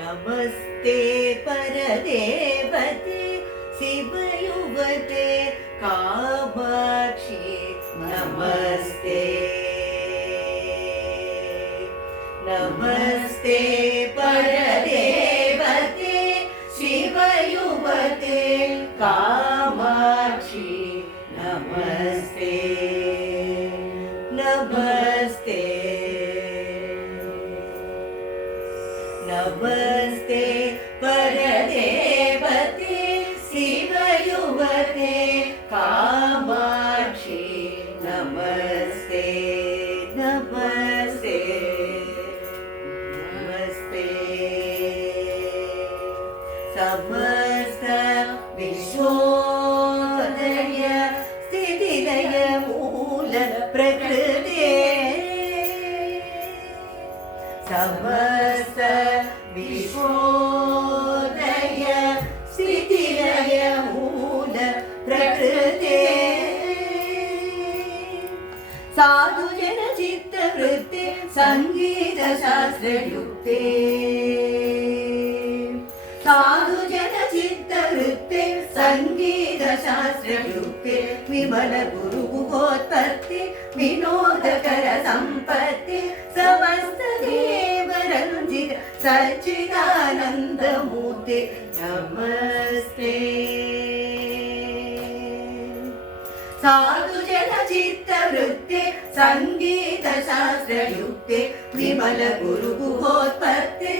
नमस्ते परदेवते शिवयुवते कामाक्षि नमस्ते नमस्ते परदेवते शिवयुवते कामाक्षि नमस्ते नमस्ते नमस्ते परदेवते शिवयुवते कामाक्षि नमस्ते नमस्ते नमस्ते समस्त विश्वोदय स्थितिलय मूल प्रकृते समस्त विश्वोदय स्थितिलय मूल प्रकृते साधुजन चित्तवृत्ते संगीत शास्त्रयुक्ते साधुजन चित्तवृत्ते संगीत शास्त्रयुक्ते विमल गुरुगोत्पत्ति विनोदकर संपत्ति समस्त देवरंजित सच्चिदानंद मूर्ते नमस्ते साधुजन चित्तवृत्ते संगीत शास्त्रयुक्ते विमल गुरुगुहोत्पत्ते